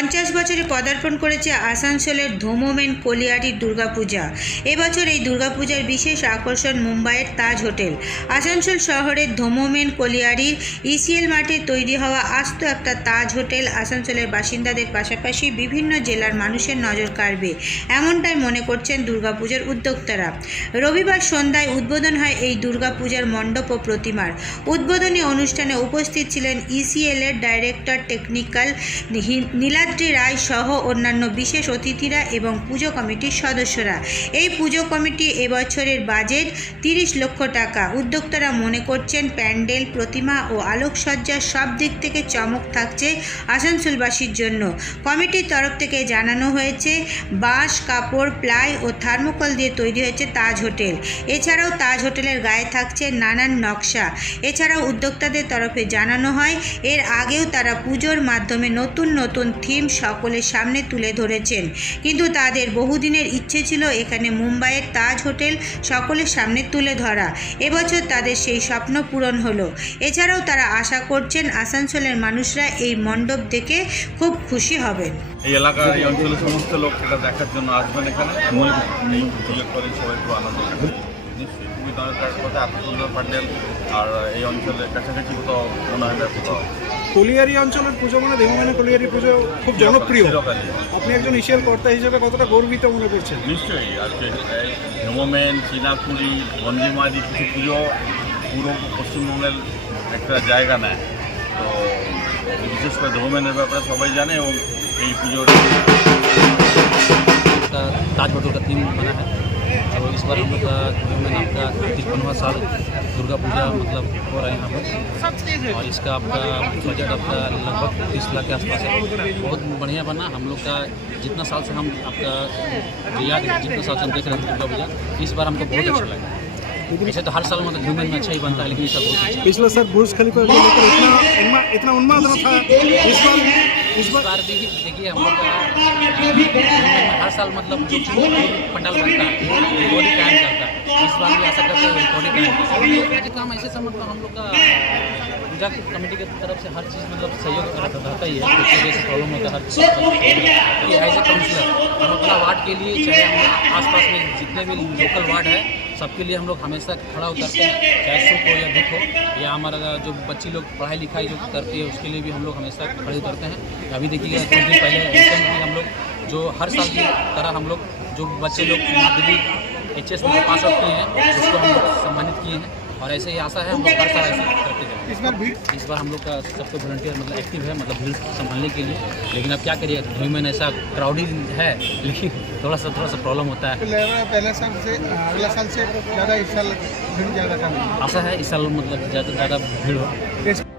পঞ্চাশ বছরে পদার্পণ করেছে আসানসোলের ধোমোমেন কলিয়ারির দুর্গাপূজা। এবছর এই দুর্গাপূজার বিশেষ আকর্ষণ মুম্বাইয়ের তাজ হোটেল। আসানসোল শহরের ধোমোমেন কলিয়ারির ইসিএল মাঠে তৈরি হওয়া আস্ত একটা তাজ হোটেল আসানসোলের বাসিন্দাদের পাশাপাশি বিভিন্ন জেলার মানুষের নজর কাড়বে, এমনটাই মনে করছেন দুর্গাপূজার উদ্যোক্তারা। রবিবার সন্ধ্যায় উদ্বোধন হয় এই দুর্গাপূজার মণ্ডপ ও প্রতিমার। উদ্বোধনী অনুষ্ঠানে উপস্থিত ছিলেন ইসিএলের ডাইরেক্টর টেকনিক্যাল হি- নীলাদ্রি রায় সহ অন্যান্য বিশেষ অতিথিরা এবং পুজো কমিটির সদস্যরা। এই পুজো কমিটি এবছরের বাজেট তিরিশ লক্ষ টাকা। উদ্যোক্তারা মনে করছেন প্যান্ডেল, প্রতিমা ও আলোকসজ্জার সব দিক থেকে চমক থাকছে আসানসোলবাসীর জন্য। কমিটির তরফ থেকে জানানো হয়েছে, বাঁশ, কাপড়, প্লাই ও থার্মোকল দিয়ে তৈরি হয়েছে তাজ হোটেল। এছাড়াও তাজ হোটেলের গায়ে থাকছে নানান নকশা। এছাড়াও উদ্যোক্তাদের তরফে জানানো হয়, এর আগেও তারা পুজোর মাধ্যমে নতুন নতুন থিম সকলের সামনে তুলে ধরেছেন। কিন্তু তাদের বহুদিনের ইচ্ছে ছিল এখানে মুম্বাইয়ের তাজ হোটেল সকলের সামনে তুলে ধরা। এবছর তাদের সেই স্বপ্ন পূরণ হলো। এছাড়াও তারা আশা করছেন আসানসোলের মানুষরা এই মণ্ডপ দেখে খুব খুশি হবেন। এই এলাকার এই অঞ্চলের সমস্ত লোক এটা দেখার জন্য আসবেন এখানে। খুবই দরকার। আর এই অঞ্চলের কাছাকাছি কোথাও মনে হয় না কোথাও। কলিয়ারি অঞ্চলের পুজো মানে দেবমানে কলিয়ারি পুজো খুব জনপ্রিয় চিরকালই। আপনি একজন ইসিয়াল কর্তা হিসেবে কতটা গর্বিত মনে করছেন নিশ্চয়ই আজকে হেমোমেন চীনাকুড়ি গঞ্জিমাদি কিছু পুজো পুরো পশ্চিমবঙ্গের একটা জায়গা নেয় তো বিশেষ করে ধর্মেনের ব্যাপারে সবাই জানে এবং এই পুজোর का ताज होटल का थीम बना है और इस बार हम लोग का में नाम का तिरपनवा साल दुर्गा पूजा मतलब हो रहा है यहाँ पर, और इसका आपका बजट आपका लगभग तीस लाख के आसपास है। बहुत बढ़िया बना। हम लोग का जितना साल से हम आपका याद जितना साल से हम देख रहे हैं दुर्गा पूजा, इस बार हमको बहुत अच्छा लगा। वैसे तो हर साल मतलब ह्यूमन में अच्छा ही बनता है, लेकिन इस साल अच्छा। पिछले साल बुर्ज खलीफा इतना इतना उन्मादना था। इस बार इस बार बार देखिए हम लोग का हर साल मतलब जो पंडाल बनता है रिकॉर्डिंग कायम करता है। इस बार भी ऐसा करते हैं रिकॉर्डिंग कायम। करता काम ऐसे समझ मतलब हम लोग का पूजा कमेटी की तरफ़ से हर चीज़ मतलब सहयोग रहता ही। है जैसे प्रॉब्लम होता है हर चीज़ एज ए काउंसलर हम अपना वार्ड के लिए चाहे हम आसपास में जितने भी लोकल वार्ड है सबके लिए हम लोग हमेशा खड़ा उतरते हैं चाहे सुख हो या दुख हो। या हमारा जो बच्ची लोग पढ़ाई लिखाई जो करती है उसके लिए भी हम लोग हमेशा खड़े उतरते हैं। अभी देखिएगा कुछ दिन पहले हम लोग जो हर साल की तरह हम लोग जो बच्चे लोग दिल्ली एच एस में पास आउट किए हैं उसको हम सम्मानित किए हैं। और ऐसे ही आशा है हम लोग हर साल ऐसे करते हैं इस बार भीड़? इस बार हम लोग का सबको वॉलंटियर मतलब एक्टिव है मतलब भीड़ संभालने के लिए। लेकिन अब क्या करिए ह्यूमन ऐसा क्राउडी है लेकिन थोड़ा सा थोड़ा सा प्रॉब्लम होता है। पहले साल से अगला साल से ज़्यादा इस साल भीड़ ज़्यादा आशा है इस साल मतलब ज़्यादा ज़्यादा भीड़ हो।